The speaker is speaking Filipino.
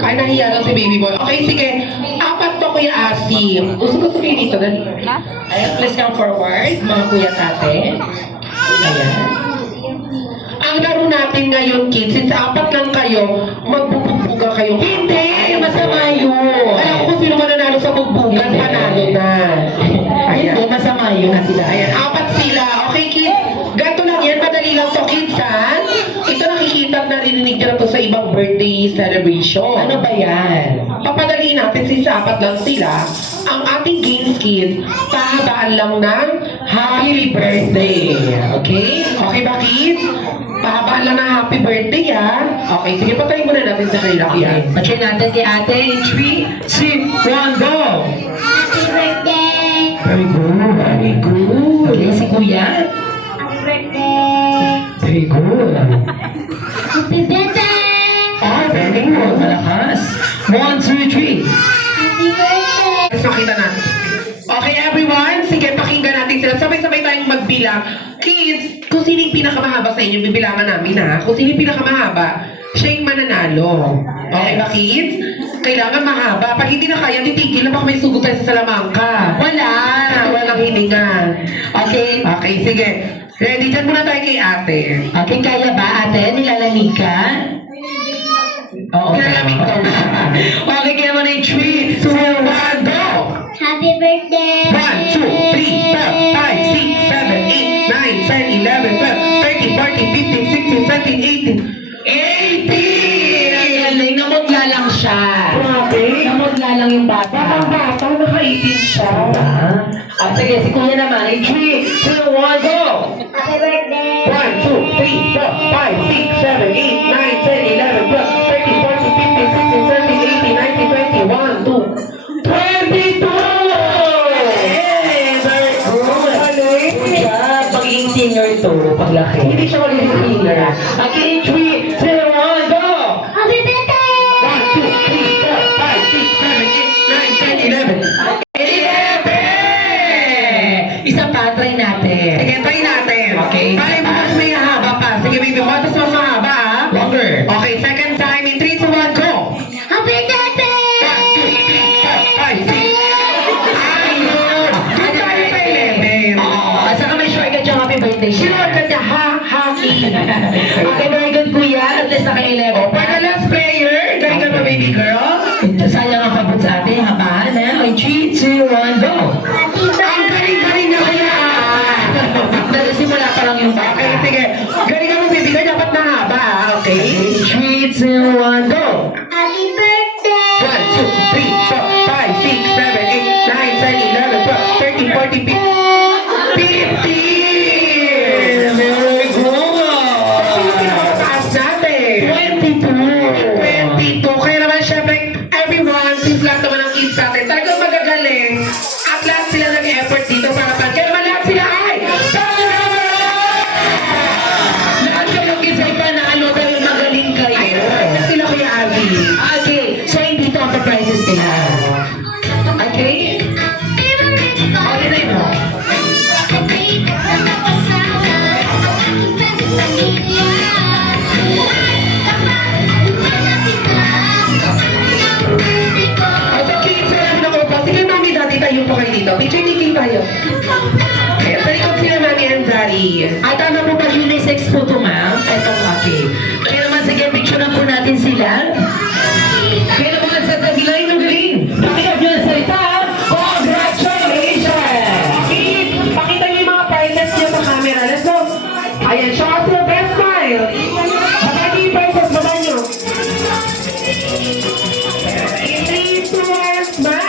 Ay, nahiya lang si baby boy. Okay, sige. Apat to, Kuya Asim. Gusto kayo dito, dali. Ayan, please come forward, mga kuya tate. Ayan. Ang laro natin ngayon, kids, since apat lang kayo, magbubuga kayo. Hindi! Masama yun! Alam ko kung sino mananalo sa bugbugan, panalo na. Ayan. Hindi, masama yun na sila. Ayan, apat sila. Okay, kids? Ganto lang yan, madali lang to, kids, ha? Ito nakikita at narinig nyo na to sa ibang birthday celebration. Ano ba yan? Papadali natin, since apat lang sila, ang ating games, kids, pahabaan lang ng happy birthday. Okay? Okay ba, kids? Pahabaan lang ng happy birthday, ha? Okay, sige, patayin muna natin sa kanila. Okay, patayin natin kay ate in 3, 2, 1, go! Happy birthday! Very good, very good. Okay, si kuya. Happy birthday! Very good. Happy birthday! Oh, very good. Malakas. 1, 2, 3. Happy birthday! Let's makita natin. Okay, everyone. Sige, pakinggan natin sila. Sabay-sabay tayong magbilang. Kids, kung sino yung pinakamahaba sa inyo, bibilangan namin, ha? Kung sino yung pinakamahaba, siya yung mananalo. Okay ba, kids? Kailangan mahaba. Pag hindi na kaya, titigil na baka may sugot tayo sa salamangka. Wala. Walang hininga. Okay. Okay, sige. Ready? Diyan muna tayo kay ate. Okay, kaya ba ate? Nilalamig ka? Oo. Nilalamig ka. Okay, kaya mo na yung 3, 2, 1, go! Happy birthday! 1, 2, 3, 4, 5, 6, 7, 8, 9, 10, 11, 12, 13, 14, 15, 16, 17, 18! 80! Galing, namutla lang siya. Grabe! Namutla lang yung bata. Bata, naka-18 siya. At sige, si kuya naman. In 3, 2, 1, go! Happy birthday! 1, 2, 3, 4, 5, 6, 7, 8, 9, 10, 11, 12, 13, 14, 15, 16, 17, 18, 19, 20, 1, 2, 22! Hey, very good! Galing! Good job. Pagiging senior to, paglaki. Hindi siya magiging singer. Okay, in 3, 2, 1, go! Happy birthday! 1, 2, 3, 4, 5, 6, 7, 8, 9, 10, 11. 11! Isa pa, try natin. Sige, try natin. Okay. Bale mo mas may haba pa. Sige, baby, mas mahaba, ha? Longer. Okay, second time. In 3, 2, 1, go! Happy birthday! 1, 2, 3, 4, 5, 6. Ayun! Doon tayo sa 11. Oo. At saka may shortcut yung happy birthday siya. Sure ka niya, ha? Haki. Okay, very good kuya. At least naka-11. For the last player, galing ka ba, baby girl? Sayang ang kabut sa atin. Habaan na. Okay, 3, 2, 1, go! Happy Ang birthday! galing-galing niya kaya. Nagsimula pa lang yung bata. Okay, sige. Galing ka mo, baby girl. Dapat na haba, ha? Okay? 3, 2, 1, go! Happy birthday! 1, 2, 3, 4, 5, 6, 7, 8, 9, 10, 11, 12, 13, 14, 15. 15! Very good! Sino pinakataas natin? 22! 22. Kaya naman, syempre, everyone, since lahat naman ang kids natin, talagang magagaling. At lahat sila nag-effort dito para pa. Kaya naman lahat sila ay Lahat kayo kids ay panalo dahil magaling kayo. ay, ay, sila Kuya Abby. Okay, so hindi ito ang prizes nila. Okay? Okay na yun. Okay, kids, alam na ko pa. Sige, mami, daddy, tayo po kayo dito. Picture taking tayo. Kaya sa likod sila, mami and daddy. At ano po ba unisex po ito, ma'am? Ito, okay. Kaya naman, sige, picture na po natin sila. Kaya naman, sa tagilayin ng galing. Pakita nyo ang salita. Congratulations! Kids, pakita niyo yung mga prizes niyo sa camera. Let's go. Ayan, show us your best smile. Baka niyo yung prizes, baka niyo. In 3, 2, 1, smile.